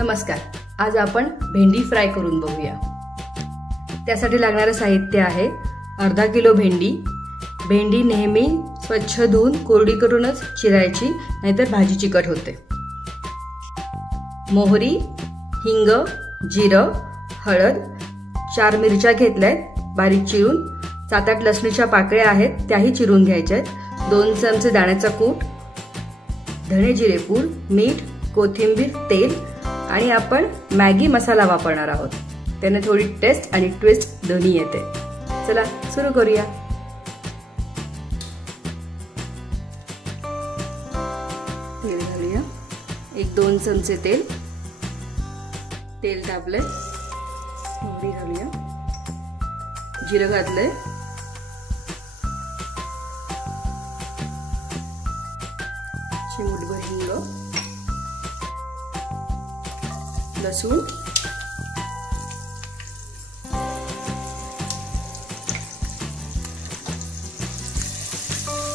नमस्कार. आज आपण भेंडी फ्राय करून बघूया. त्यासाठी लागणारे साहित्य आहे अर्धा किलो भेंडी. भेंडी नेहमी स्वच्छ धुवून कोरडी करूनच चिरायची, नाहीतर भाजी चिकट होते. मोहरी, हिंग, जिरं, हळद, 4 मिरच्या घेतल्यात बारीक चिरून. 7-8 लसणीच्या पाकळ्या आहेत, त्याही चिरून घ्यायच्या आहेत. 2 चमचे दाण्याचा कूट, धणे जिरे पूड, मीठ, कोथिंबीर, तेल आणि आपण मॅगी मसाला वापरणार आहोत. त्याने थोडी टेस्ट आणि ट्विस्ट दोन्ही येते. चला सुरू करूया. तेल घालूया. 1-2 चमचे तेल टाकले. मोहरी घालूया. जिरं घातलंय. चिमूटभर हिंग, लसूण,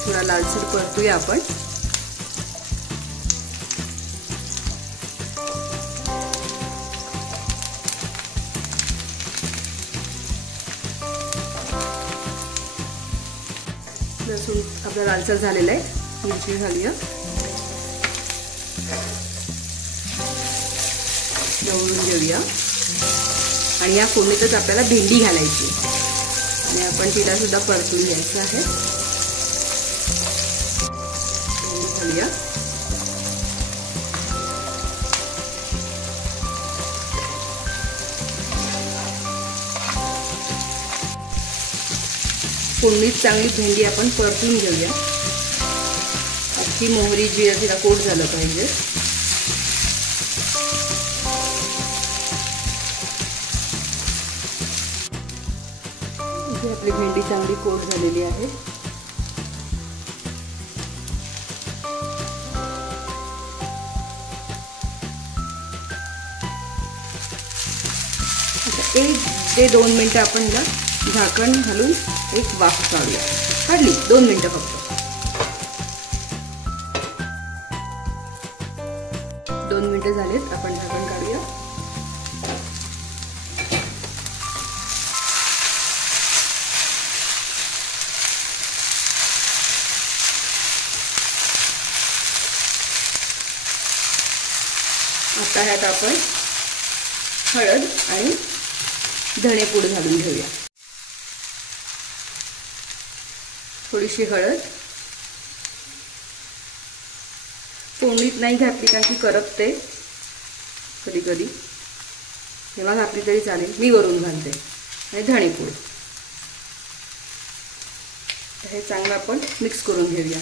थोडा लालसर परतूया आपण. लसूण आपला लालसर झालेला आहे. मिरची घालूया. ढवळून घेऊया. आणि या फोडणीतच आपल्याला भेंडी घालायची आणि आपण तिला सुद्धा परतून घ्यायचं आहे. भेंडी घालूया. फोडणीत चांगली भेंडी आपण परतून घेऊया. अख्खी मोहरी जिरं तिला कोट झालं पाहिजे. आपली भेंडी चांगली कोट झालेली आहे. आता 1 ते 2 मिनिटं आपण हिला झाकण घालून एक वाफ काढूया. हार्डली 2 मिनिटं फक्त. 2 मिनिटं झालेत. आपण झाकण काढूया. आता ह्यात आपण हळद आणि धणेपूड घालून घेऊया. थोडीशी हळद. फोडणीत नाही घातली कारण की करपते कधी कधी, तेव्हा घातली तरी चालेल. मी वरून घालते. आणि धणेपूड. हे चांगलं आपण मिक्स करून घेऊया.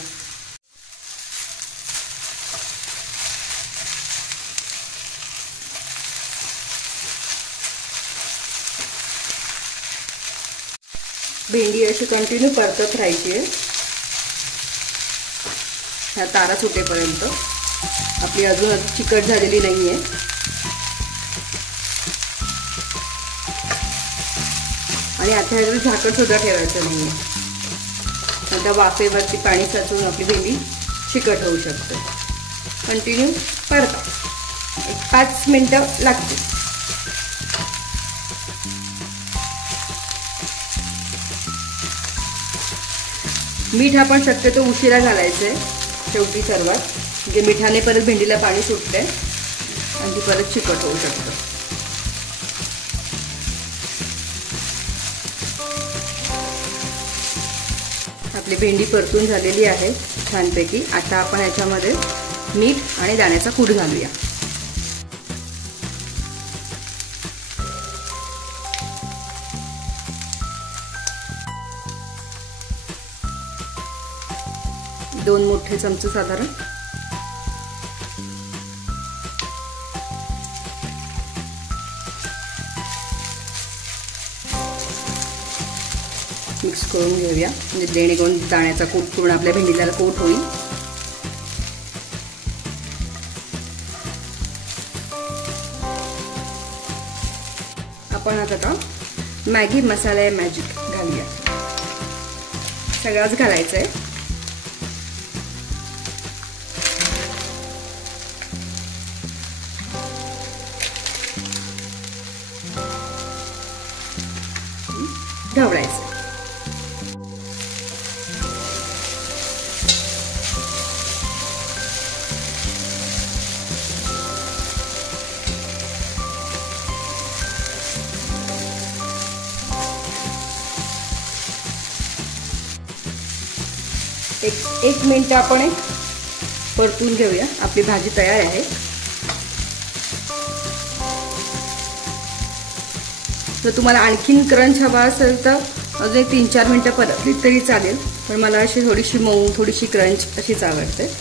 भेंडी अशी कंटिन्यू परतत राहायची आहे. ह्या तारा सुटेपर्यंत. आपली अजून चिकट झालेली नाही आहे. आणि आता ह्याच्यावर झाकण सुद्धा ठेवायचं नाही आहे. आता वाफेवरती पाणी साचवून आपली भेंडी चिकट होऊ शकते. कंटिन्यू परता. 5 मिनिटं लागतील. मीठ आपण शक्यतो उशिरा घालायचं आहे शेवटी सर्वात, म्हणजे मिठाने परत भेंडीला पाणी सुटते आणि ती परत चिकट होऊ शकतं. आपली भेंडी परतून झालेली आहे छानपैकी. आता आपण याच्यामध्ये मीठ आणि दाण्याचा कूट घालूया. दोन मोठे चमचे साधारण. मिक्स करून घेऊया, म्हणजे जेणेकरून दाण्याचा कूट पूर्ण आपल्या भेंडीला कोट होईल. आपण आता मॅगी मसाला मॅजिक घालूया. सगळंच घालायचं आहे. ढवळायचं. एक मिनिट आपण परतून घेऊया. आपली भाजी तयार आहे. जर तुम्हाला आणखीन क्रंच हवा असेल तर अजून एक 3-4 मिनिटं परतली तरी चालेल, पण मला अशी थोडीशी मऊ थोडीशी क्रंच अशीच आवडते.